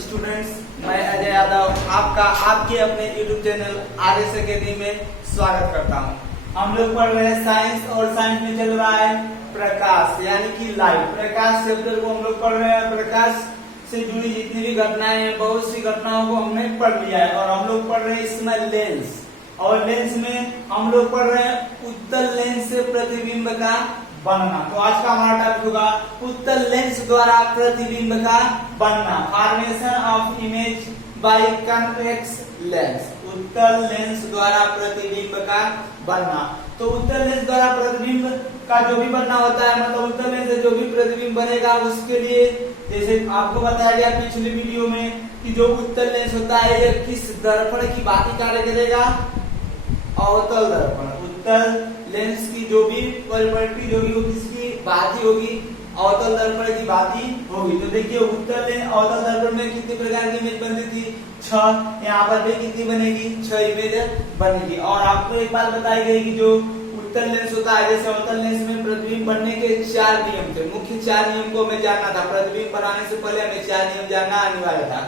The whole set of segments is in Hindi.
स्टूडेंट्स, मैं अजय यादव आपका आपके अपने यूट्यूब चैनल आरएस अकेडमी में स्वागत करता हूं। हम लोग पढ़ रहे हैं साइंस और साइंस में चल रहा है प्रकाश यानी कि लाइट। प्रकाश चैप्टर को हम लोग पढ़ रहे हैं। प्रकाश से जुड़ी जितनी भी घटनाएं हैं, बहुत सी घटनाओं को हमने पढ़ लिया है और हम लोग पढ़ रहे हैं इसमें लेंस। और लेंस में हम लोग पढ़ रहे हैं उत्तल लेंस से प्रतिबिंब का बनना। तो आज का हमारा टॉपिक होगा उत्तल लेंस द्वारा प्रतिबिंब का बनना, formation of image by convex lens. उत्तल लेंस द्वारा प्रतिबिंब का बनना। तो उत्तल लेंस द्वारा प्रतिबिंब का जो भी बनना होता है, मतलब उत्तल लेंस से जो भी प्रतिबिंब बनेगा उसके लिए, जैसे आपको बताया गया पिछले वीडियो में कि जो उत्तल लेंस होता है यह किस दर्पण की भांति कार्य करेगा, अवतल दर्पण। उत्तल लेंस की जो भी प्रॉपर्टी जो भी होगी किसकी भांति होगी, अवतल दर्पण की भांति होगी। तो देखिए उत्तल लेंस अवतल दर्पण में कितने प्रकार की इमेज बनती थी, 6। यहाँ पर भी कितनी बनेगी, 6 इमेज बनेगी। और आपको एक बात बताई गई कि जो उत्तल लेंस होता है, जैसे अवतल लेंस में प्रतिबिंब बनने के 4 नियम थे। मुख्य 4 नियम को हमें जानना था। प्रतिबिंब बनाने से पहले हमें 4 नियम जानना अनिवार्य था।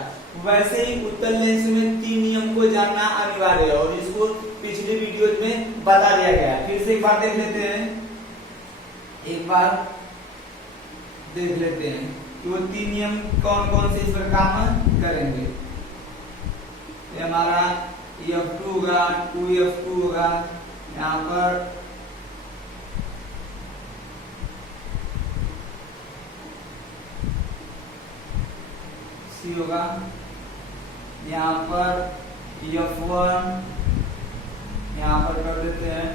वैसे ही उत्तल लेंस में 3 नियम को जानना अनिवार्य है और इसको पिछले वीडियो में बता दिया गया है। फिर से एक बार देख लेते हैं, एक बार देख लेते हैं कि वो 3 नियम कौन कौन से इस पर काम करेंगे। ये हमारा F2 होगा, 2F2 होगा, यहाँ पर C होगा, यहाँ पर F1, यहाँ पर कर देते हैं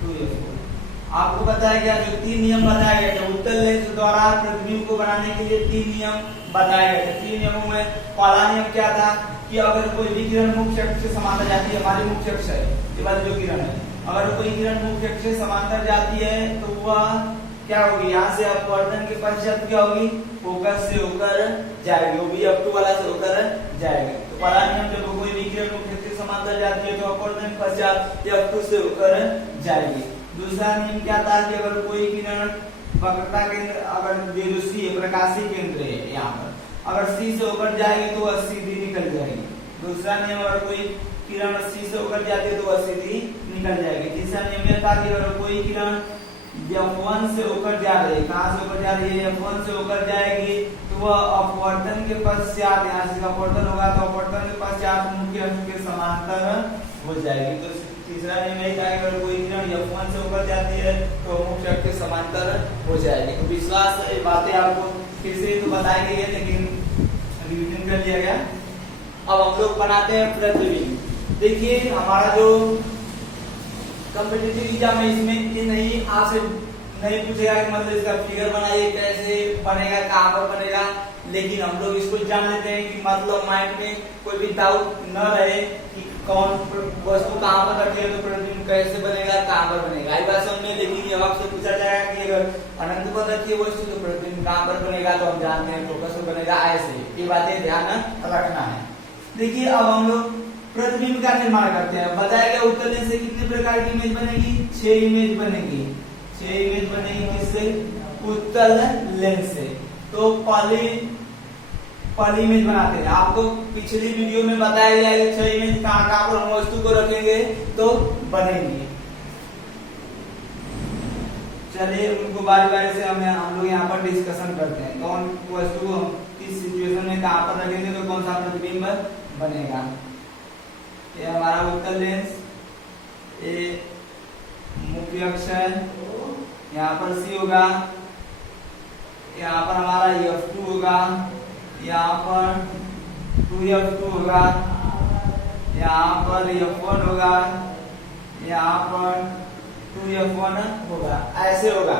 2F4। आपको बताया गया जो 3 नियम बताया गया था उत्तल लेंस द्वारा प्रतिबिंब को बनाने के लिए 3 नियम बताए गए थे। 3 नियमों में पहला नियम क्या था कि अगर कोई भी किरण मुख्य अक्ष से समांतर जाती है, हमारी मुख्य अक्ष है ये वाली जो किरण है, अगर कोई किरण मुख्य अक्ष से समांतर जाती है तो वह क्या होगी, यहाँ से अपवर्तन के पश्चात क्या होगी, फोकस से होकर जाएगी, वो भी F2 वाला से होकर जाएगी। तो पहला नियम जब कोई भी किरण मुख्य अक्ष से समांतर जाती है तो अपवर्तन के पश्चात F2 से होकर जाएगी। दूसरा नियम क्या था कि अगर कोई किरण वक्रता केंद्र, अगर ये जो C है प्रकाशीय केंद्र है यहाँ पर, अगर C से होकर जाएगी तो वह सीधी निकल जाएगी। दूसरा नियम अगर कोई किरण C से होकर जाती है तो वह सीधी निकल जाएगी। तीसरा नियम यह था कि अगर कोई किरण F1 से होकर जा रही है, कहाँ से होकर जा रही है, F1 से होकर जाएगी तो वह अपवर्तन के पश्चात, यहाँ से अपवर्तन होगा तो अपवर्तन के पश्चात मुख्य अक्ष के समांतर हो जाएगी। तो तीसरा नियम यही था कि अगर कोई किरण F1 से होकर जाती है तो मुख्य अक्ष के समांतर हो जाएगी। तो विश्वास ये बातें आपको फिर से तो बताई गई है लेकिन रिवीजन कर लिया गया। अब हम लोग बनाते हैं प्रतिबिंब। देखिए हमारा जो कॉम्पिटिटिव एग्जाम है इसमें ये नहीं आपसे नहीं पूछेगा कि मतलब इसका फिगर बनाइए, कैसे बनेगा, कहाँ पर बनेगा, लेकिन हम लोग इसको जान लेते हैं कि मतलब माइंड में कोई भी डाउट न रहे कि कौन वस्तु कहाँ पर रखी है तो प्रतिबिंब कैसे बनेगा, कहाँ पर बनेगा, आई बात समझ में। लेकिन ये आपसे पूछा जाएगा कि अगर अनंत पर रखी है वस्तु तो प्रतिबिंब कहाँ पर बनेगा, तो हम जानते हैं फोकस पर बनेगा। ऐसे ये बातें ध्यान रखना है। देखिए अब हम लोग प्रतिबिंब का निर्माण करते हैं। बताया गया उत्तल लेंस से कितने प्रकार की इमेज बनेगी, 6 इमेज बनेगी। 6 इमेज बनेगी किससे, उत्तल लेंस से। तो पहली इमेज बनाते हैं। आपको पिछली वीडियो में बताया गया है कि 6 इमेज कहाँ कहाँ पर हम वस्तु को रखेंगे तो बनेंगी। चलिए उनको बारी बारी से हम लोग यहाँ पर डिस्कशन करते हैं। कौन वस्तु को किस सिचुएशन में कहाँ पर रखेंगे तो कौन सा प्रतिबिंब बनेगा। ये हमारा उत्तल लेंस, ये मुख्य अक्ष है, यहाँ पर C होगा, यहाँ पर हमारा F2 होगा, यहाँ पर 2F2 होगा, यहाँ पर F1 होगा, यहाँ पर 2F1 होगा, ऐसे होगा।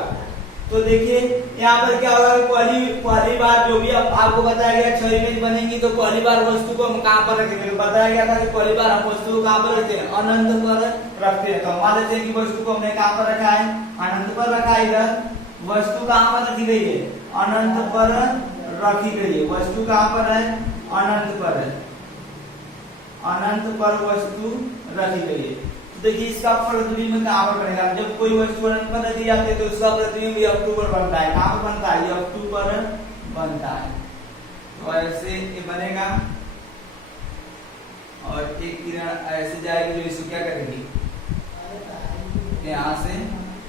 तो देखिए यहाँ पर क्या होगा, पहली बार जो भी आपको बताया गया 6 इमेज बनेगी तो पहली बार वस्तु को हम कहाँ पर रखेंगे। बताया गया था कि पहली बार हम वस्तु को कहाँ पर रखते हैं, अनंत पर रखते हैं। तो मान लेते हैं कि वस्तु को हमने कहाँ पर रखा है, अनंत पर रखा है। इधर वस्तु कहाँ पर रखी गई है, अनंत पर रखी गई है। वस्तु कहाँ पर है, अनंत पर है, अनंत पर वस्तु रखी गई है। देखिए इसका प्रतिबिंब कहाँ पर बनेगा, जब कोई वस्तु अनंत पर रखी जाती है तो उसका प्रतिबिंब F2 पर बनता है। कहाँ पर बनता है, F2 पर बनता है। तो ऐसे ये बनेगा और एक किरण ऐसे जाएगी जो इसको क्या करेगी, यहाँ से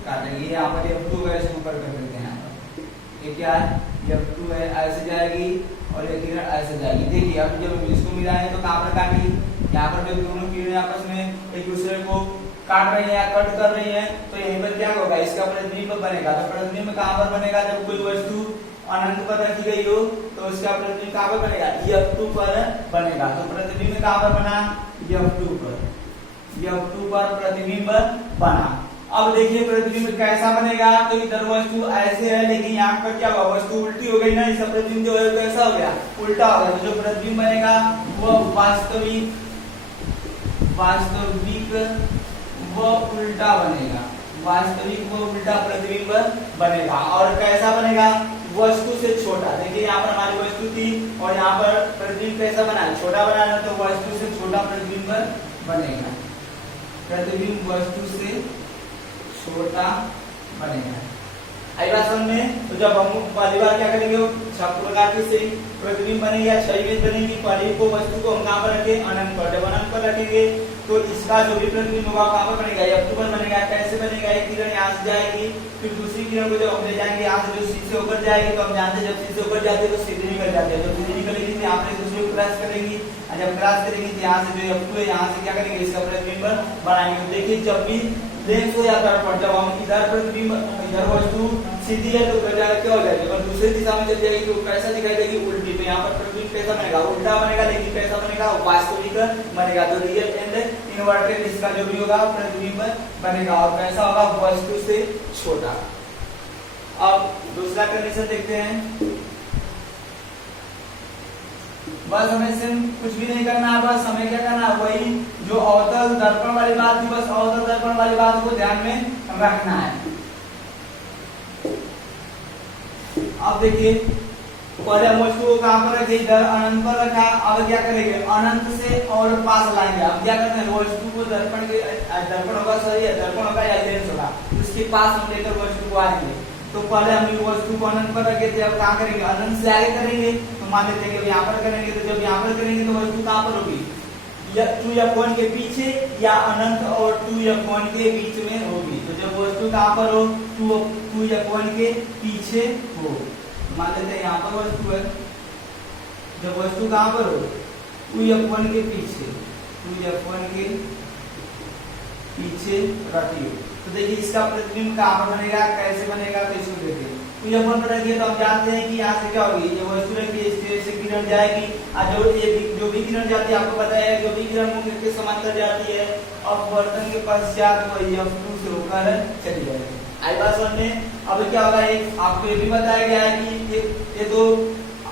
काटेंगे। यहाँ पर F2 है, इसको ऊपर कर देते हैं। यहाँ पर ये क्या है, F2 है, ऐसे जाएगी और ये किरण ऐसे जाएगी। देखिए अब जब इसको मिलाएंगे तो कहाँ पर काटी, यहाँ पर जब दोनों किरणें आपस में एक दूसरे को काट रही है या कट कर रही है तो यहीं पर क्या होगा, इसका प्रतिबिंब बनेगा। तो प्रतिबिंब कहाँ पर बनेगा, जब कोई वस्तु अनंत पर रखी गई हो तो उसका प्रतिबिंब कहाँ पर बनेगा, F2 पर बनेगा। तो प्रतिबिंब कहाँ पर बना, F2 पर, F2 पर प्रतिबिंब बना। अब देखिए प्रतिबिंब कैसा बनेगा, तो इधर वस्तु ऐसे है लेकिन यहाँ पर क्या हुआ, वस्तु उल्टी हो गई ना, इसका प्रतिबिंब जो है कैसा हो गया, उल्टा हो गया। तो जो प्रतिबिंब बनेगा वो वास्तविक वो उल्टा बनेगा, वास्तविक वो उल्टा प्रतिबिंब बनेगा। और कैसा बनेगा, वस्तु से छोटा। देखिए यहाँ पर हमारी वस्तु थी और यहाँ पर प्रतिबिंब कैसा बना, छोटा बनाना, तो वस्तु से छोटा प्रतिबिंब बनेगा, प्रतिबिंब वस्तु से छोटा बनेगा। आई बात समझ में। तो जब हम पहली बार क्या करेंगे, छह प्रकार के से प्रतिबिंब बनेगी या छह इमेज बनेगी। पहली को वस्तु को हम कहाँ पर रखें, अनंत पर। जब अनंत पर रखेंगे तो इसका जो भी प्रतिबिंब होगा कहाँ पर बनेगा, F2 पर बनेगा। कैसे बनेगा, एक किरण यहाँ से जाएगी, फिर दूसरी किरण को जब हम ले जाएंगे यहाँ से, जो C से होकर जाएगी, तो हम जानते हैं जब C से होकर जाती है तो सीधे निकल जाती है। जब सीधे निकलेगी तो यहाँ पर एक दूसरे को क्रॉस करेंगी, और जब क्रॉस करेंगी तो यहाँ से जो F2 है यहाँ से क्या करेंगे, इसका प्रतिबिंब बनाएंगे। तो देखिए जब भी लेंस हो या दर्पण, जब हम इधर प्रतिबिंब, इधर वस्तु सीधी है तो उधर जाकर क्या हो जाएगी, और दूसरी दिशा में चली जाएगी तो कैसा दिखाई देगी, उल्टी। तो यहाँ पर प्रतिबिंब कैसा बनेगा, उल्टा बनेगा, लेकिन कैसा बनेगा, वास्तविक बनेगा। तो रियल एंड इनवर्टेड इसका जो भी होगा प्रतिबिंब बनेगा और कैसा होगा, वस्तु से छोटा। अब दूसरा कंडीशन देखते हैं। बस हमें सिर्फ कुछ भी नहीं करना है, बस हमें क्या करना है, वही जो अवतल दर्पण वाली बात थी, बस अवतल दर्पण वाली बात को ध्यान में रखना है। अब देखिए पहले हम वस्तु को कहां पर रखे, इधर अनंत पर रखा। अब क्या करेंगे, अनंत से और पास लाएंगे। अब क्या करते हैं, वस्तु को दर्पण के, दर्पण होगा सही है, दर्पण होगा या लेंस होगा, उसके पास हम लेकर वस्तु को आएंगे। तो पहले हम वस्तु को अनंत पर रखे थे, अब कहाँ करेंगे, अनंत से आगे करेंगे। तो मान लेते हैं कि यहाँ पर करेंगे, तो जब यहाँ पर करेंगे तो वस्तु कहाँ पर होगी, या 2F1 के पीछे या अनंत और 2F1 के बीच में होगी। तो जब वस्तु कहाँ पर हो, 2F1 के पीछे हो। मान लेते हैं यहाँ पर वस्तु है, जब वस्तु कहाँ पर हो, 2F1 के पीछे, 2F1 के पीछे रखी हो। तो देखिए इसका प्रतिबिंब कहाँ पर बनेगा, कैसे बनेगा, तो इसको देखिए। तो जब हम रखिए तो हम जानते हैं कि यहाँ से क्या होगी, ये वस्तु रखी है, इसके से किरण जाएगी, और जो भी किरण जाती है, आपको पता है जो भी किरण मुख्य के समांतर जाती है, अपवर्तन के पश्चात वो F2 से होकर चली जाएगी। आई बात समझ में। अब क्या होगा, एक आपको ये भी बताया गया है कि ये तो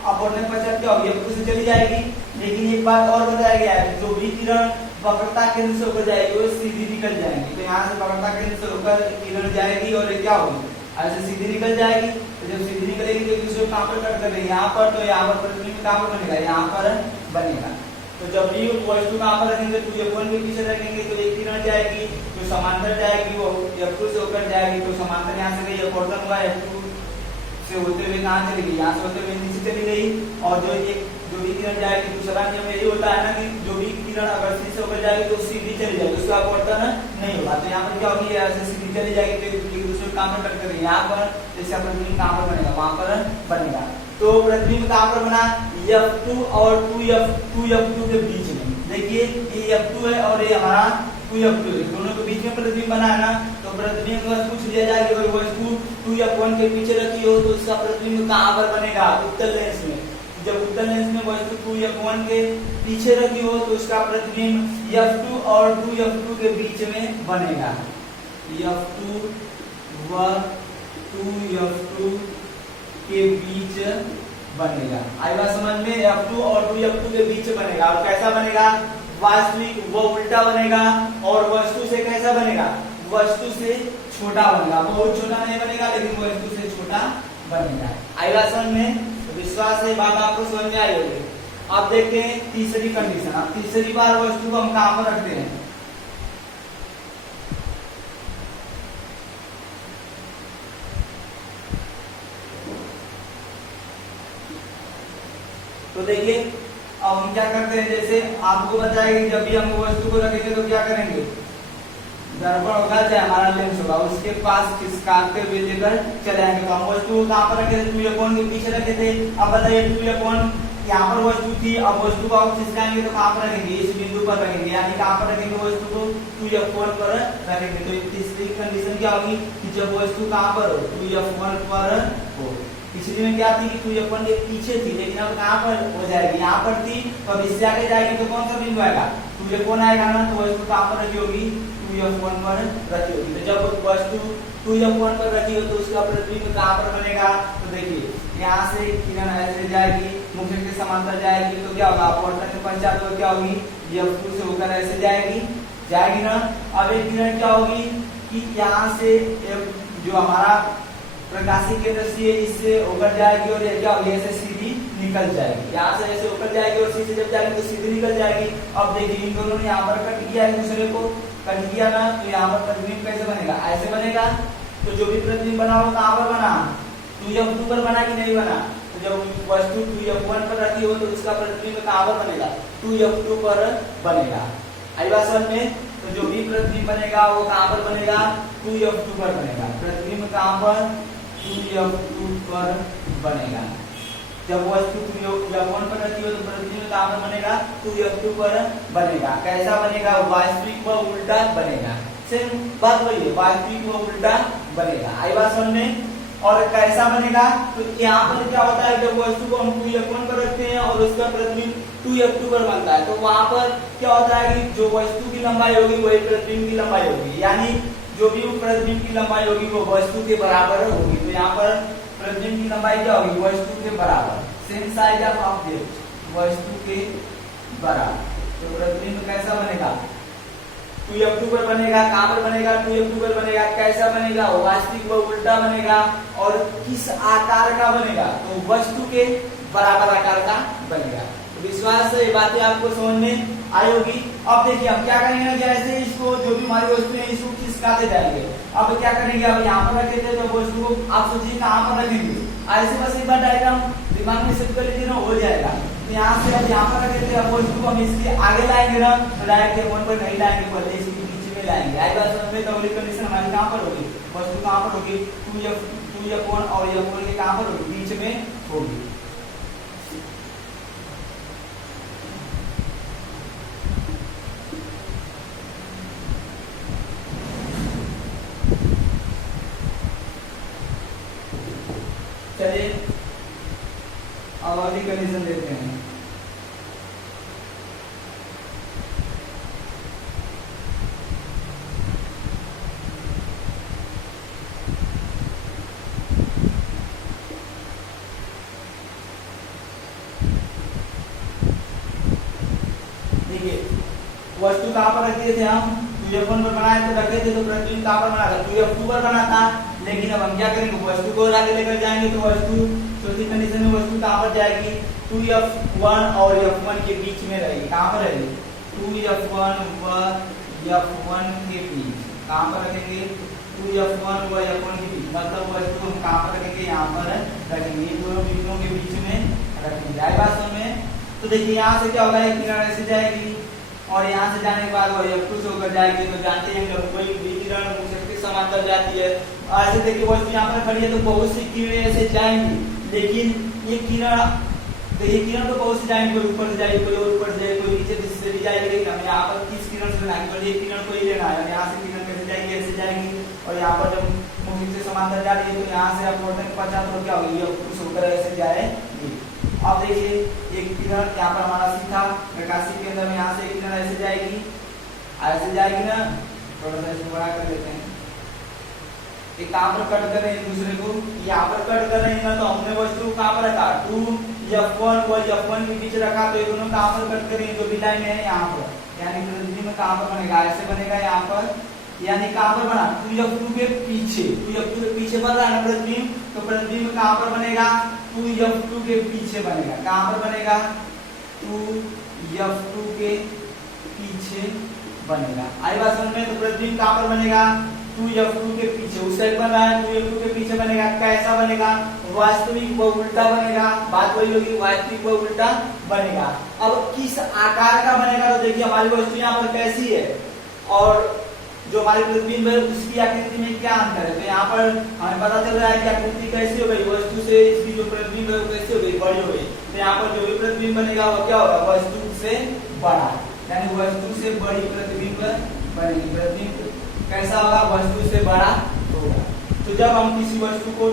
अपवर्तन के पश्चात क्या होगी, F2 से चली जाएगी। लेकिन एक बात और बताया गया है, जो भी किरण वक्रता केंद्र से होकर जाएगी वो सीधी निकल जाएगी। तो यहाँ से वक्रता केंद्र से होकर किरण जाएगी और ये क्या होगी, ऐसे सीधी निकल जाएगी। तो जब सीधी निकलेगी तो एक दूसरे को कहाँ पर कट कर रही है, यहाँ पर। तो यहाँ पर प्रतिबिंब कहाँ पर बनेगा, यहाँ पर बनेगा। तो जब भी वस्तु कहाँ पर रखेंगे, 2F1 के पीछे रखेंगे तो एक किरण जाएगी, जो समांतर जाएगी वो F2 से होकर जाएगी। तो समांतर यहाँ से गई, अपवर्तन हुआ, F2 से होते हुए कहाँ चली गई, यहाँ से होते हुए नीचे चली गई। और जो भी किरण जाएगी, दूसरा नियम यही होता है ना कि जो भी किरण अगर C से होकर जाएगी तो सीधी चली जाएगी, उसका अपवर्तन नहीं होगा। तो यहाँ पर क्या होगी, ऐसे सीधी चली जाएगी तो एक दूसरे को कहाँ पर कट करेगी, यहाँ पर। इसका प्रतिबिंब कहाँ पर बनेगा, वहां पर बनेगा। तो प्रतिबिंब कहाँ पर बना, F2 और 2F2 के बीच में। देखिए ये F2 है और ये हमारा 2F2 है, दोनों के बीच में प्रतिबिंब बना है ना। तो प्रतिबिंब बस पूछ लिया जाएगा, अगर वस्तु 2F1 के पीछे रखी हो तो इसका प्रतिबिंब कहाँ पर बनेगा, उत्तल लेंस में। जब उत्तल लेंस में वस्तु 2F1 के पीछे रखी हो तो उसका प्रतिबिंब F2 और 2F2 के बीच में बनेगा। F2 व 2F2 के बीच बनेगा। आई बात समझ में, F2 और 2F2 के बीच बनेगा। और कैसा बनेगा, वास्तविक वो उल्टा बनेगा। और वस्तु से कैसा बनेगा, वस्तु से छोटा बनेगा। बहुत छोटा नहीं बनेगा लेकिन वस्तु से छोटा बनेगा। आई बात समझ में, विश्वास है बात आपको समझ में आई होगी। अब देखते हैं तीसरी कंडीशन। अब तीसरी बार वस्तु को हम कहां पर रखते हैं, तो देखिए अब हम क्या करते हैं, जैसे आपको बताया कि जब भी हम वस्तु को रखेंगे तो क्या करेंगे, दर्पण होगा चाहे हमारा लेंस होगा, उसके पास खिसकाते हुए लेकर चले आएंगे। तो हम वस्तु को कहाँ पर रखे थे, 2 कोण के पीछे रखे थे। अब बताइए 2 कोण यहाँ पर वस्तु थी, अब वस्तु को आप खिसकाएंगे तो कहाँ पर रखेंगे, इस बिंदु पर रखेंगे, यानी कहाँ पर रखेंगे वस्तु को, 2 कोण पर रखेंगे। तो तीसरी कंडीशन क्या होगी कि जब वस्तु कहाँ पर हो, 2 पर हो। पिछली में क्या थी कि 2 के पीछे थी, लेकिन अब कहाँ पर हो जाएगी, यहाँ पर थी, तो अब इससे आगे जाएगी तो कौन सा बिंदु आएगा, 2 कोण आएगा ना, तो वस्तु कहाँ पर रखी होगी, 2 कोण पर रखी होगी। तो जब वस्तु 2 कोण पर रखी हो तो उसका प्रतिबिंब कहाँ पर बनेगा, तो देखिए यहाँ से किरण ऐसे जाएगी, मुख्य के समांतर जाएगी, तो क्या होगा, अपवर्तन के पश्चात तो क्या होगी, F2 से होकर ऐसे जाएगी ना। अब एक किरण क्या होगी कि यहाँ से जो हमारा प्रकाशीय केंद्र C है इससे होकर जाएगी और ये क्या होगी, ऐसे सीधी निकल जाएगी, यहाँ से ऐसे होकर जाएगी और C से जब जाएगी तो सीधी निकल जाएगी। अब देखिए इन दोनों ने यहाँ पर कट किया एक दूसरे को, कट किया ना, तो यहाँ पर प्रतिबिंब कैसे बनेगा, ऐसे बनेगा। तो जो भी प्रतिबिंब बना वो कहाँ पर बना, 2F2 पर बना कि नहीं बना। तो जब वस्तु 2F1 पर रखी हो तो उसका प्रतिबिंब कहाँ पर बनेगा, 2F2 पर बनेगा। आई बात समझ में। तो जो भी प्रतिबिंब बनेगा वो कहाँ पर बनेगा, 2F2 पर बनेगा। प्रतिबिंब कहाँ पर, 2F2 पर बनेगा। जब वस्तु 2F1 पर रखी हो तो प्रतिबिंब कहाँ पर बनेगा, 2F2 पर बनेगा। कैसा बनेगा, वास्तविक व उल्टा बनेगा। सेम बात वही है, वास्तविक व उल्टा बनेगा। आई बात समझ में। और कैसा बनेगा, तो यहाँ पर क्या होता है, जब वस्तु को हम 2F1 पर रखते हैं और उसका प्रतिबिंब 2F2 पर बनता है, तो वहां पर क्या होता है कि जो वस्तु की लंबाई होगी वही प्रतिबिंब की लंबाई होगी, यानी जो भी प्रतिबिंब की लंबाई होगी वो वस्तु के बराबर होगी। तो यहाँ पर प्रतिबिंब की लंबाई क्या होगी, वस्तु के बराबर, सेम साइज ऑफ ऑब्जेक्ट, वस्तु के बराबर। तो प्रतिबिंब कैसा बनेगा, 2F2 पर बनेगा। कहां पर बनेगा, 2F2 पर बनेगा। कैसा बनेगा, वास्तविक व उल्टा बनेगा। और किस आकार का बनेगा, तो वस्तु के बराबर आकार का बनेगा। तो विश्वास से ये बातें आपको समझ में आई होगी। अब देखिए हम क्या करेंगे ना, जैसे इसको जो भी हमारी वस्तु है इसको खिसकाते जाएंगे। अब क्या करेंगे, अब यहाँ पर रखे थे तो वस्तु को आप सोचिए कहाँ पर रखेंगे, ऐसे बस एक बार डायग्राम दिमाग में सेट कर लीजिए ना, हो जाएगा। तो यहाँ से अब यहाँ पर रखे थे, अब वस्तु को हम इसके आगे लाएंगे ना, तो डायरेक्ट F1 पर नहीं लाएंगे, पहले इसके बीच में लाएंगे। आई बात समझ में। तो अगली कंडीशन हमारी कहाँ पर होगी, वस्तु कहाँ पर होगी, 2F1 और F1 के कहाँ पर होगी, बीच में होगी। चलिए अब अगली कंडीशन देखते हैं। देखिए वस्तु कहाँ पर रखते थे हम, 2F1 पर बनाए थे, रखे थे, तो प्रतिबिंब कहाँ पर बना था, 2F2 पर बना था। लेकिन अब हम क्या करेंगे, वस्तु को आगे लेकर जाएंगे, तो वस्तु चौथी कंडीशन में वस्तु कहाँ पर जाएगी, 2F1 और F1 के बीच में रहेगी। कहाँ पर रहेगी, 2F1 व F1 के बीच। कहाँ पर रखेंगे, 2F1 व F1 के बीच, मतलब वस्तु हम कहाँ पर रखेंगे, यहाँ पर रखेंगे, दोनों बिंदुओं के बीच में रखेंगे। आई बात समझ में। तो देखिए यहाँ से क्या होगा, एक किरण ऐसे जाएगी और यहाँ से जाने के बाद वो F2 से होकर जाएगी। तो जानते हैं जब कोई भी किरण मुख्य के समांतर जाती है, ऐसे देखिए वस्तु यहाँ पर खड़ी है तो बहुत सी किरणें ऐसे जाएंगी, लेकिन ये किरण, देखिए किरण तो बहुत सी जाएंगी, कोई ऊपर से जाएगी, कोई और ऊपर से जाएगी, कोई नीचे से भी जाएगी। लेकिन हमें यहाँ पर किस किरण से लेना है, एक किरण को ही लेना है। यहाँ से किरण कैसे जाएगी, ऐसे जाएगी, और यहाँ पर जब मुख्य से समांतर जाती है तो यहाँ से अपवर्तन के पश्चात तो क्या होगी, F2 से होकर ऐसे जाएगी। अब देखिए एक किरण यहाँ पर हमारा सीधा प्रकाशीय केंद्र में, यहाँ से एक किरण ऐसे जाएगी ना, थोड़ा सा इसको बड़ा कर लेते हैं। एक कहाँ पर कट कर रहे हैं एक दूसरे को, यहाँ पर कट कर रहे हैं ना, तो हमने वस्तु कहाँ पर रखा, 2F1 व F1 के बीच रखा, तो ये दोनों कहाँ पर कट कर रहे हैं, जो भी लाइन है यहाँ पर, यानी प्रतिबिंब कहाँ पर बनेगा, ऐसे बनेगा यहाँ पर, यानी कहाँ पर बना, 2F2 के पीछे, 2F2 के पीछे बन रहा है प्रतिबिंब, तो प्रतिबिंब कहाँ पर बनेगा, 2F2 के पीछे बनेगा। कहाँ पर बनेगा, 2F2 के पीछे बनेगा। आई बात समझ में। तो प्रतिबिंब कहाँ पर बनेगा, 2F2 के पीछे, उस साइड बन रहा है, 2F2 के पीछे बनेगा। कैसा बनेगा, वास्तविक व उल्टा बनेगा, बात वही होगी, वास्तविक व उल्टा बनेगा। अब किस आकार का बनेगा, तो देखिए हमारी वस्तु यहाँ पर कैसी है और जो हमारी प्रतिबिंब है उसकी आकृति में क्या अंतर है। तो यहाँ पर हमें पता चल रहा है कि आकृति कैसी हो गई, वस्तु से इसकी जो प्रतिबिंब है वो कैसी हो गई, बड़ी हो गई। तो यहाँ पर जो भी प्रतिबिंब बनेगा वो क्या होगा, वस्तु से बड़ा, यानी वस्तु से बड़ी प्रतिबिंब बनेगी। प्रतिबिंब कैसा होगा, वस्तु से बड़ा होगा। तो जब हम किसी वस्तु को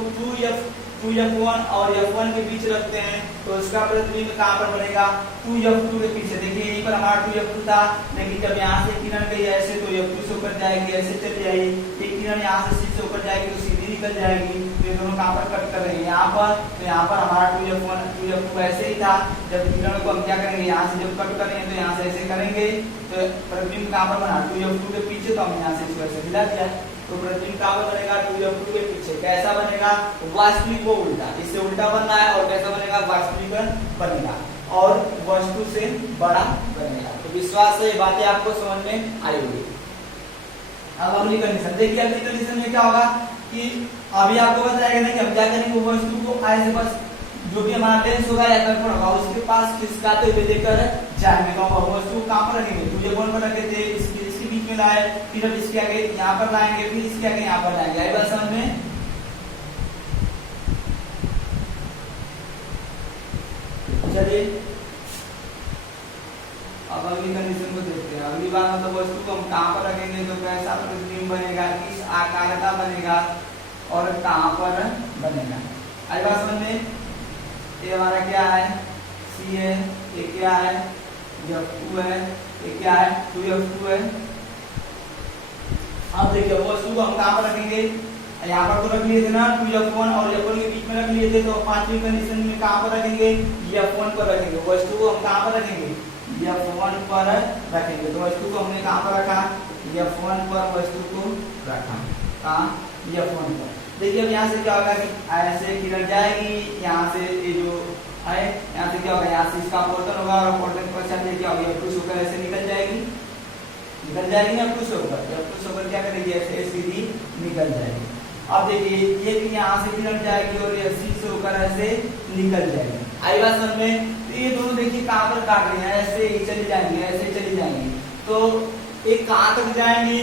2f1 और f1 के बीच रखते हैं तो उसका प्रतिबिंब कहाँ पर बनेगा, 2f2 के पीछे। देखिए यहीं पर हमारा 2f2 था, लेकिन जब यहाँ से किरण गई ऐसे तो f2 से होकर जाएगी, ऐसे चली जाएगी। ये किरण यहाँ से सीधे होकर जाएगी तो सीधी निकल जाएगी। तो ये दोनों कहाँ पर कट कर रहे हैं, यहाँ पर। तो यहाँ पर हमारा 2f1 2f2 ऐसे ही था। जब किरण को हम क्या करेंगे, यहाँ से जब कट करेंगे तो यहाँ से ऐसे करेंगे तो प्रतिबिंब कहाँ पर बना, 2f2 के पीछे। तो हम यहाँ से इसको ऐसे मिला दिया तो प्रतिबिंब कहाँ पर बनेगा, 2f2 के पीछे। कैसा बनेगा, वास्तविक वो उल्टा, इससे उल्टा बनना है। और कैसा बनेगा, वास्तविक बनेगा और वस्तु से बड़ा बनेगा। तो विश्वास से ये बातें आपको समझ में आई होगी। अब अगली कंडीशन देखिए, अगली कंडीशन में क्या होगा कि अभी आपको बताया ना कि हम क्या करेंगे, वो वस्तु को ऐसे बस जो भी हमारा लेंस होगा या दर्पण होगा उसके पास खिसकाते हुए लेकर जाएंगे। तो हम वस्तु को कहाँ पर रखेंगे, तुझे कौन पर रखे थे, इसके बीच में लाए, फिर अब इसके आगे यहाँ पर लाएंगे, फिर इसके आगे यहाँ पर लाएंगे। आई बात समझ में। चलिए अब अगली कंडीशन को देखते हैं। अगली बार मतलब वस्तु को हम कहाँ पर रखेंगे, तो कैसा प्रतिबिंब बनेगा, किस आकार का बनेगा और कहाँ पर बनेगा। आई बात समझ में। ये हमारा क्या है, C है, ये क्या है, F2 है, ये क्या है, 2F2 है। अब देखिए वस्तु को हम कहाँ पर रखेंगे, यहाँ पर तो रख लिए थे ना, 2F1 और F1 के बीच में रख लिए थे। तो पांचवी कंडीशन में कहाँ पर रखेंगे, F1 पर रखेंगे। वस्तु को हम कहाँ पर रखेंगे, F1 पर रखेंगे। तो वस्तु को हमने कहाँ पर रखा, F1 पर वस्तु को रखा, कहाँ, F1 पर। देखिए अब यहाँ से क्या होगा कि ऐसे किरण जाएगी, यहाँ से ये जो है यहाँ से क्या होगा, यहाँ से इसका पोर्टन होगा और पोर्टन पर चलने क्या होगी, F2 होकर ऐसे निकल जाएगी ना, F2 होकर क्या करेगी, ऐसे सीधी निकल जाएगी। अब देखिए ये भी यहाँ से किरण जाएगी और ये C से होकर ऐसे निकल जाएगी। आई बात समझ में। तो ये दोनों देखिए कहाँ पर काट रहे हैं, ऐसे ही चली जाएंगी, ऐसे चली जाएंगी। तो एक कहाँ तक जाएंगी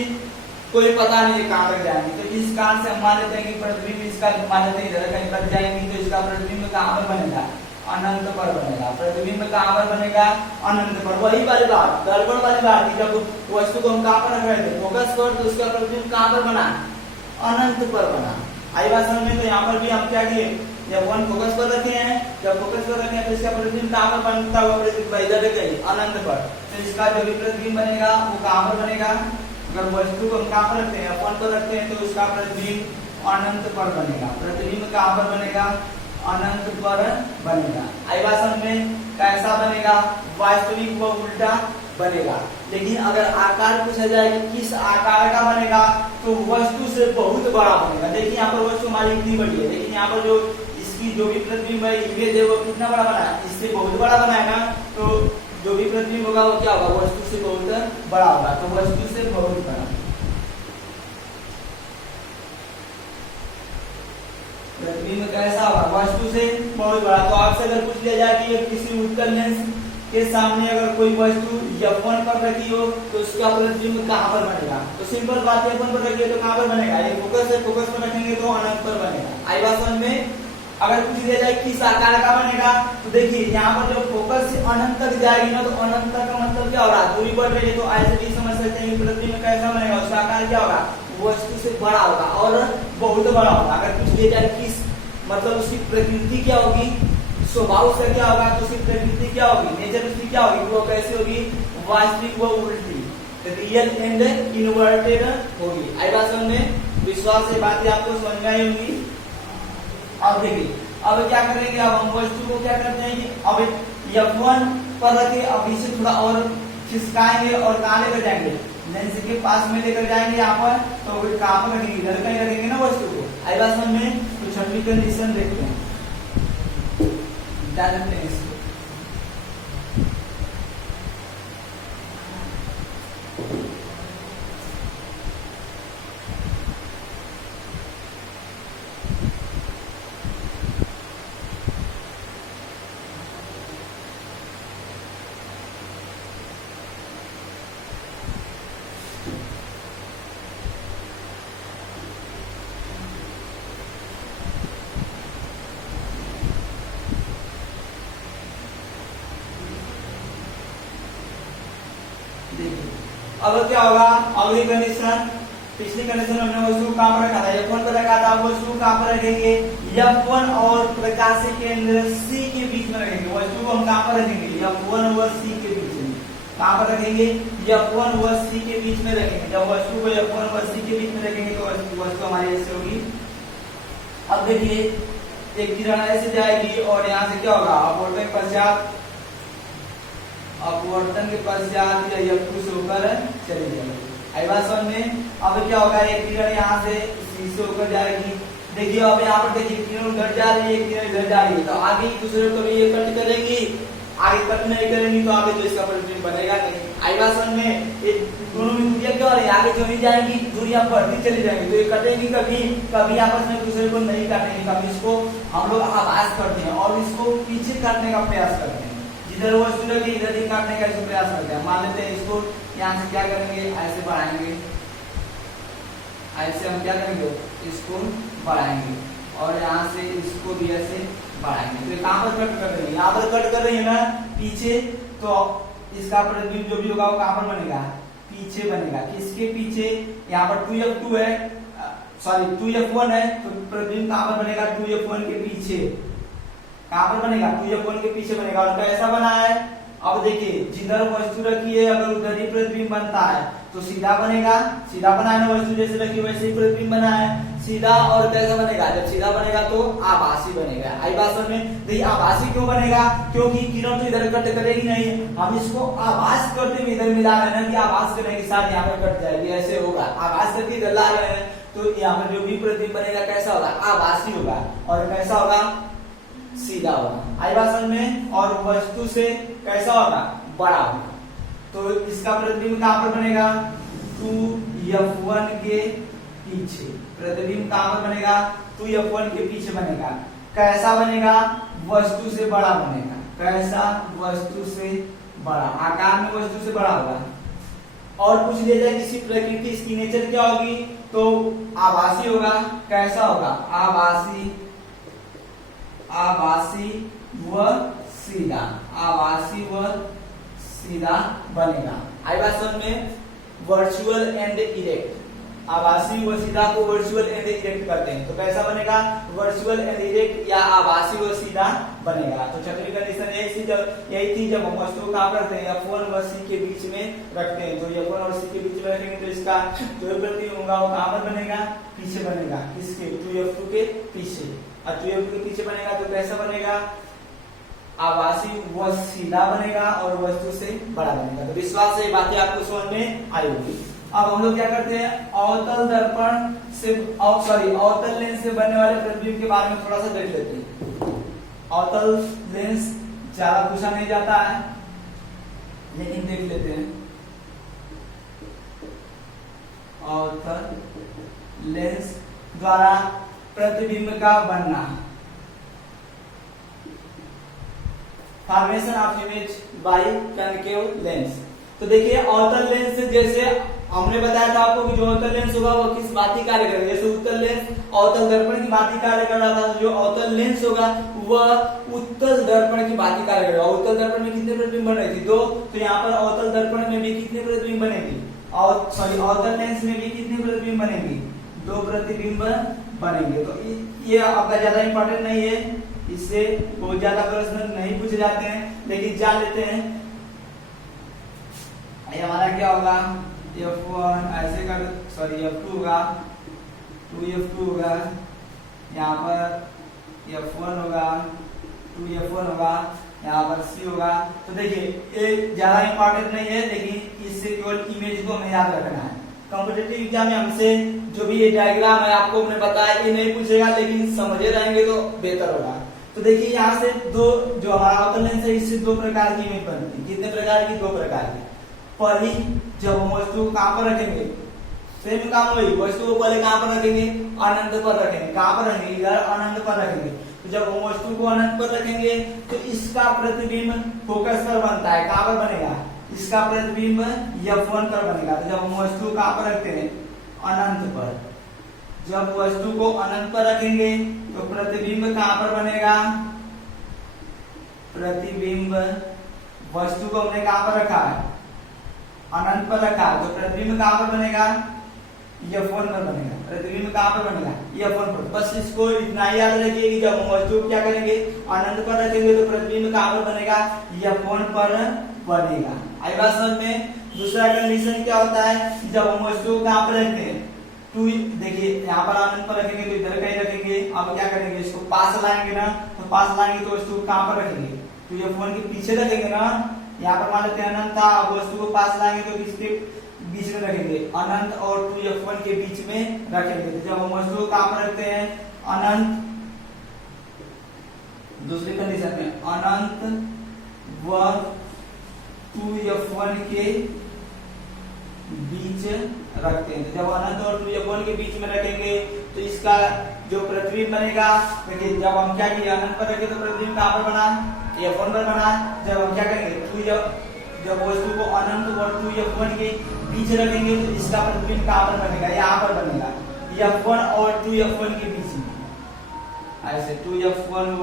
कोई पता नहीं है कहाँ तक जाएंगे। तो इस कारण से हम मान लेते हैं कि प्रतिबिंब इसका मान लेते हैं इधर कहीं तक जाएंगी। तो इसका प्रतिबिंब कहाँ पर बनेगा, अनंत पर बनेगा। प्रतिबिंब कहाँ पर बनेगा, अनंत पर। वही वाली बात, दर्पण वाली बात थी, जब वस्तु को हम कहाँ पर रख रहे थे, फोकस पर, तो उसका प्रतिबिंब कहाँ पर बना, अनंत पर बना। आई बात समझ में। तो यहाँ पर भी हम क्या किए, जब वन फोकस पर रखे हैं, जब फोकस पर रखे हैं तो इसका प्रतिबिंब कहाँ पर बनता हुआ प्रतिबिंब इधर गई, अनंत पर। तो इसका जो भी प्रतिबिंब बनेगा वो कहाँ पर बनेगा, अगर वस्तु को हम कहाँ पर रखते हैं, F1 पर रखते हैं, तो उसका प्रतिबिंब अनंत पर बनेगा। प्रतिबिंब कहाँ पर बनेगा, अनंत पर बनेगा। आई बात समझ में। कैसा बनेगा, वास्तविक व उल्टा बनेगा। लेकिन अगर आकार पूछा जाए कि किस आकार का बनेगा, तो वस्तु से बहुत बड़ा बनेगा। देखिए यहाँ पर वस्तु हमारी इतनी बड़ी है, लेकिन यहाँ पर जो इसकी जो भी प्रतिबिंब है इमेज है वो कितना बड़ा बना है, इससे बहुत बड़ा बना है ना। तो जो भी प्रतिबिंब होगा वो क्या होगा, वस्तु से बहुत बड़ा होगा। तो वस्तु से बहुत बड़ा प्रतिबिंब कैसा होगा, वस्तु से बहुत बड़ा। तो आपसे अगर पूछ लिया जाए कि किसी उत्तल लेंस के सामने अगर कोई वस्तु F1 पर रखी हो तो उसका प्रतिबिंब कहाँ पर बनेगा, तो सिंपल बात है, F1 पर रखिए तो कहाँ पर बनेगा, ये फोकस है, फोकस पर रखेंगे तो अनंत पर बनेगा। आई बात समझ में। अगर पूछ दिया जाए किस आकार का बनेगा, तो देखिए यहाँ पर जब फोकस से अनंत तक जाएगी ना, तो अनंत तक का मतलब क्या हो रहा है, दूरी बढ़ रही है। तो ऐसे भी समझ सकते हैं कि प्रतिबिंब कैसा बनेगा, उसका आकार क्या होगा, वस्तु से बड़ा होगा और बहुत बड़ा होगा। अगर पूछ दिया जाए किस मतलब उसकी प्रकृति क्या होगी, स्वभाव से क्या होगा, तो उसकी प्रकृति क्या होगी, नेचर उसकी क्या होगी, वो कैसी होगी, वास्तविक व उल्टी, रियल एंड इनवर्टेड होगी। आई बात समझ में। विश्वास से बातें आपको समझ में आई होंगी। अब देखिए अब क्या करेंगे, अब हम वस्तु को क्या करते हैं कि अब F1 पर रखे, अब इसे थोड़ा और खिसकाएंगे और कहाँ लेकर जाएंगे, लेंस के पास में लेकर जाएंगे यहाँ पर। तो कहाँ पर रखेंगे, इधर कहीं रखेंगे ना वस्तु को। आई बात समझ में। तो छठवीं कंडीशन देखते हैं, डाल देते हैं इसको। देखिए अब क्या होगा, अगली कंडीशन, पिछली कंडीशन में हमने वस्तु कहां पर रखा था, F1 पर रखा था, वस्तु कहां पर रखेंगे, F1 और प्रकाशीय केंद्र C के बीच में रखेंगे। वस्तु को हम कहां पर रखेंगे, F1 व C के बीच में, कहां पर रखेंगे, F1 व C के बीच में रखेंगे। जब वस्तु को F1 व C के बीच में रखेंगे तो वस्तु हमारी ऐसे होगी। अब देखिए एक किरण ऐसे जाएगी और यहाँ से क्या होगा, अपवर्तन के पश्चात यह F2 से होकर चली जाएगी। आई बात समझ में। अब क्या होगा, एक किरण यहाँ से C से होकर जाएगी। देखिए अब यहाँ पर देखिए किरण उधर जा रही है, किरण इधर जा रही है, तो आगे एक दूसरे को भी ये कट करेंगी, आगे कट नहीं करेंगी तो आगे तो इसका प्रतिबिंब बनेगा नहीं। आई बात समझ में। एक दोनों में दूरियां क्या हो रही है, आगे जो नहीं जाएंगी दूरियां बढ़ती चली जाएंगी, तो ये कटेंगी कभी आपस में दूसरे को नहीं काटेंगे, कभी इसको हम लोग आभास करते हैं और इसको पीछे काटने का प्रयास करते हैं। जिधर वस्तु लगी इधर ही काटने का इसको प्रयास करते हैं। मान लेते हैं इसको यहाँ से क्या करेंगे, ऐसे बढ़ाएंगे, ऐसे हम क्या करेंगे, इसको बढ़ाएंगे और यहाँ से इसको भी ऐसे बढ़ाएंगे। तो कहाँ पर कट कर रही है, यहाँ पर कट कर रही है ना पीछे, तो इसका प्रतिबिंब जो भी होगा वो कहाँ पर बनेगा, पीछे बनेगा। किसके पीछे, यहाँ पर 2F2 है, सॉरी 2F1 है, तो प्रतिबिंब कहाँ पर बनेगा, 2F1 के पीछे। कहाँ पर बनेगा, 2F1 के पीछे बनेगा। और कैसा बना है, अब देखिए जिधर वस्तु रखी है अगर उधर ही प्रतिबिंब बनता है तो सीधा बनेगा, सीधा बना है ना, वस्तु जैसे रखी वैसे ही प्रतिबिंब बना है सीधा। और कैसा बनेगा, जब सीधा बनेगा तो आभासी बनेगा। आई बात समझ में। देखिए आभासी क्यों बनेगा, क्योंकि किरण तो इधर कट करेगी नहीं, हम इसको आभास करते हुए इधर मिला रहे हैं कि आभास करने के साथ यहाँ पर कट जाएगी, ऐसे होगा। आभास करके इधर ला रहे हैं तो यहाँ पर जो भी प्रतिबिंब बनेगा कैसा होगा, आभासी होगा। और कैसा होगा, सीधा होगा। आई बात समझ में। और वस्तु से कैसा होगा, बड़ा होगा। तो इसका प्रतिबिंब कहां पर बनेगा, 2F1 के पीछे। प्रतिबिंब कहां पर बनेगा, 2F1 के पीछे बनेगा। कैसा बनेगा, वस्तु से बड़ा बनेगा। कैसा, वस्तु से बड़ा, आकार में वस्तु से बड़ा होगा। और पूछ लिया जाए किसी प्रकृति, इसकी नेचर क्या होगी, तो आभासी होगा। कैसा होगा, आभासी, आभासी व सीधा, आभासी व सीधा बनेगा। आई बात समझ में। वर्चुअल एंड इरेक्ट, आभासी व सीधा को वर्चुअल एंड इरेक्ट करते हैं, तो कैसा बनेगा, वर्चुअल एंड इरेक्ट या आभासी व सीधा बनेगा। तो चक्रीय कंडीशन यही थी जब हम वस्तु को कहां करते हैं, F1 व C के बीच में रखते हैं। तो F1 और C के बीच में रखेंगे तो इसका जो प्रतिबिंब होगा वो कहां पर बनेगा, पीछे बनेगा। किसके, 2F2 के पीछे। और 2F2 के पीछे बनेगा तो कैसा बनेगा, आभासी व सीधा बनेगा और वस्तु से बड़ा बनेगा। तो विश्वास से बातें आपको समझ में आई होगी। अब हम लोग क्या करते हैं, अवतल दर्पण से अवतल लेंस से बनने वाले प्रतिबिंब के बारे में थोड़ा सा देख लेते हैं। अवतल लेंस ज्यादा पूछा नहीं जाता है लेकिन देख लेते हैं। अवतल लेंस द्वारा प्रतिबिंब का बनना, formation of image by concave lens. तो देखिए अवतल लेंस जैसे हमने बताया था आपको कि जो अवतल लेंस होगा वो किस भांति कार्य करेगा, जैसे उत्तल लेंस अवतल दर्पण की भांति कार्य कर रहा था, जो अवतल लेंस होगा वह उत्तल दर्पण की भांति कार्य करेगा। उत्तल दर्पण में कितने प्रतिबिंब बन रहे थे, 2। तो यहाँ पर अवतल दर्पण में भी कितने प्रतिबिंब बनेंगे, और अवतल लेंस में भी कितने प्रतिबिंब बनेंगे, 2 प्रतिबिंब बनेंगे। तो ये आपका ज्यादा इंपॉर्टेंट नहीं है, इससे बहुत ज्यादा प्रश्न नहीं पूछे जाते हैं, लेकिन जान लेते हैं। ये हमारा क्या होगा, F1 ऐसे कर, सॉरी F2 होगा, 2F2 होगा, यहाँ पर F1 होगा, 2F1 होगा, यहाँ पर C होगा। तो देखिए ये ज्यादा इंपॉर्टेंट नहीं है, लेकिन इससे केवल इमेज को हमें याद रखना है। कॉम्पिटिटिव एग्जाम में हमसे जो भी ये डायग्राम है आपको हमने बताया, ये नहीं पूछेगा, लेकिन समझे रहेंगे तो बेहतर होगा। तो देखिए यहाँ से दो, जो हमारा अवतल लेंस है इससे 2 प्रकार की इमेज बनती है। कितने प्रकार की, 2 प्रकार की। पहली, जब हम वस्तु को कहां पर रखेंगे, सेम काम वही, वस्तु को पहले कहां पर रखेंगे, अनंत पर रखेंगे। कहां पर रखेंगे, इधर अनंत पर रखेंगे। तो जब हम वस्तु को अनंत पर रखेंगे तो इसका प्रतिबिंब फोकस पर बनता है। कहां पर बनेगा, इसका प्रतिबिंब F1 पर बनेगा। तो जब हम वस्तु को कहां पर रखते हैं, अनंत पर। जब वस्तु को अनंत पर रखेंगे तो प्रतिबिंब कहां पर बनेगा, प्रतिबिंब वस्तु को हमने कहां पर रखा है, अनंत पर रखा तो प्रतिबिंब कहां पर बनेगा, F1 पर बनेगा। प्रतिबिंब कहां पर बनेगा, F1 पर। बस इसको इतना ही याद रखिए कि जब हम वस्तु क्या करेंगे अनंत पर रखेंगे तो प्रतिबिंब कहां पर बनेगा, F1 पर बनेगा। आई बात समझ में। दूसरा कंडीशन क्या होता है, जब हम वस्तु को कहां पर रखते हैं, टू, देखिए यहाँ पर अनंत पर रखेंगे तो इधर कहीं रखेंगे। अब क्या करेंगे, इसको पास लाएंगे ना, तो पास लाएंगे तो वस्तु कहां पर रखेंगे, तो F1 के पीछे रखेंगे ना। यहाँ पर मान लेते हैं अनंत था, वस्तु को पास लाएंगे तो किसके बीच में रखेंगे, अनंत और 2F1 के बीच में रखेंगे। तो जब हम वस्तु को कहां पर रखते हैं, अनंत, दूसरी कंडीशन में अनंत व 2F1 के बीच रखते हैं। जब अनंत और 2F1 के बीच में रखेंगे तो इसका जो प्रतिबिंब बनेगा, देखिए जब हम क्या किए अनंत पर रखे तो प्रतिबिंब कहां पर बना, F1 पर बना। जब हम क्या करेंगे, जब वस्तु को अनंत और 2F1 के बीच रखेंगे तो इसका प्रतिबिंब कहां पर बनेगा, यहाँ पर बनेगा, F1 और 2F1 के बीच में, ऐसे 2F1 व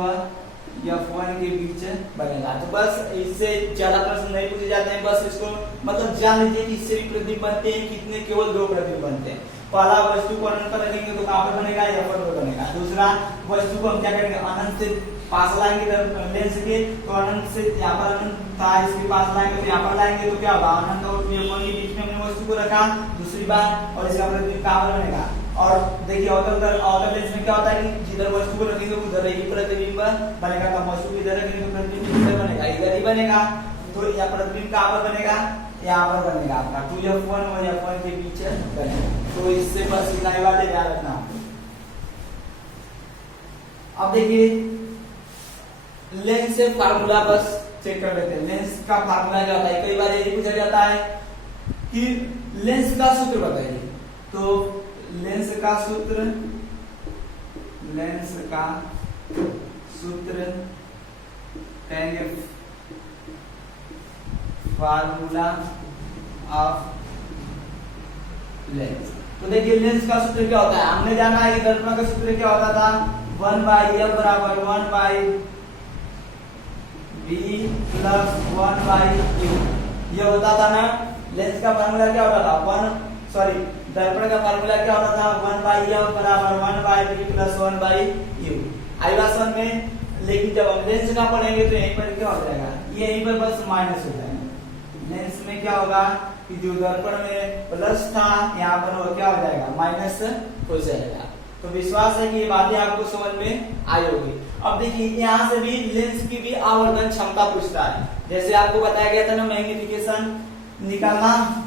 F1 के बीच बनेगा। तो बस इससे ज्यादा प्रश्न नहीं पूछे जाते हैं, बस इसको मतलब जान लीजिए कि इससे भी प्रतिबिंब बनते हैं कितने, केवल 2 प्रतिबिंब बनते हैं। पहला वस्तु को अनंत पर रखेंगे तो कहां पर बनेगा, F1 पर बनेगा। दूसरा वस्तु को हम क्या करेंगे, अनंत से पास लाएंगे लेंस के, तो अनंत से यहाँ पर अनंत था इसके पास लाएंगे तो यहाँ पर लाएंगे तो क्या होगा, अनंत और 2F1 के बीच में हमने वस्तु को रखा दूसरी बार, और इसका प्रतिबिंब कहां पर बनेगा। और देखिए अवतल लेंस में क्या होता है कि जिधर वस्तु को रखेंगे उधर ही प्रतिबिंब बनेगा। तो वस्तु को इधर रखेंगे तो प्रतिबिंब इधर बनेगा, इधर ही बनेगा। तो यह प्रतिबिंब कहां पर बनेगा, यहाँ पर बनेगा आपका 2F1 और F1 के बीच बनेगा। तो इससे बस इतना ही बात ध्यान रखना। अब देखिए लेंस से फार्मूला बस चेक कर लेते हैं। लेंस का फार्मूला क्या होता है, कई बार ये पूछा जाता है कि लेंस का सूत्र बताइए। तो लेंस का सूत्र कहेंगे फार्मूला ऑफ लेंस। तो देखिए लेंस का सूत्र क्या होता है, हमने जाना है कि दर्पण का सूत्र क्या होता था, 1/F बराबर 1/B प्लस 1/U ये होता था ना। लेंस का फार्मूला क्या होता था, दर्पण का फार्मूला क्या होता था, 1/F बराबर 1/B प्लस 1/U। आई बात समझ में। लेकिन जब हम लेंस का पढ़ेंगे तो यहीं पर क्या हो जाएगा, ये यहीं पर बस माइनस हो जाएगा। लेंस में क्या होगा कि जो दर्पण में प्लस था यहाँ पर वो क्या हो जाएगा, माइनस हो जाएगा। तो विश्वास है कि ये बातें आपको समझ में आई होगी। अब देखिए यहाँ से भी लेंस की भी आवर्धन क्षमता पूछता है। जैसे आपको बताया गया था ना मैग्निफिकेशन निकालना,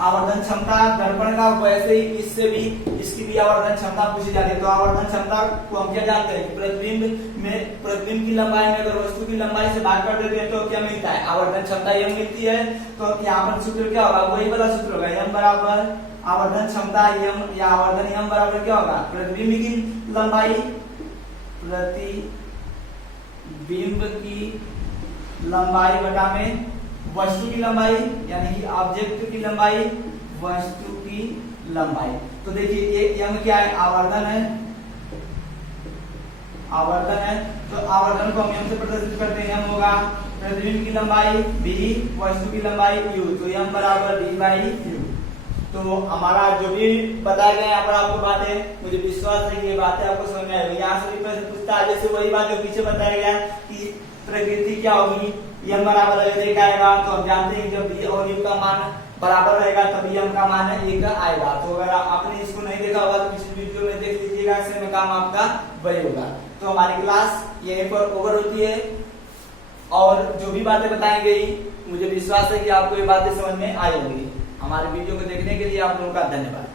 आवर्धन क्षमता दर्पण का, वैसे ही इससे भी इसकी भी आवर्धन क्षमता पूछी जाती है। तो आवर्धन क्षमता को हम क्या जानते हैं, प्रतिबिंब की लंबाई में अगर वस्तु की लंबाई से भाग कर देते हैं तो क्या मिलता है, आवर्धन क्षमता यह मिलती है। तो यहाँ पर सूत्र क्या होगा, वही वाला सूत्र होगा, m बराबर आवर्धन क्षमता m या आवर्धन m बराबर क्या होगा, प्रतिबिंब की लंबाई, प्रतिबिंब की लंबाई बटा में वस्तु की लंबाई, यानी कि ऑब्जेक्ट की लंबाई, वस्तु की लंबाई। तो देखिए ये m क्या है, आवर्धन है, तो आवर्धन को हम m से प्रदर्शित करते हैं, m होगा प्रतिबिंब की लंबाई b, वस्तु की लंबाई u, तो m बराबर b/u। तो हमारा जो भी बताया गया यहाँ पर आपको बातें, मुझे विश्वास है कि ये बातें आपको समझ में आएगी। यहाँ से भी प्रश्न पूछता है, जैसे वही बात जो पीछे बताया गया कि प्रकृति क्या होगी, m बराबर एक आएगा। तो हम जानते हैं कि जब b और u का मान बराबर रहेगा तभी m का मान 1 आएगा। तो अगर आपने इसको नहीं देखा होगा तो किसी वीडियो में देख लीजिएगा, इससे में काम आपका वही होगा। तो हमारी क्लास यहीं पर ओवर होती है और जो भी बातें बताई गई मुझे विश्वास है कि आपको ये बातें समझ में आई होंगी। हमारे वीडियो को देखने के लिए आप लोगों का धन्यवाद।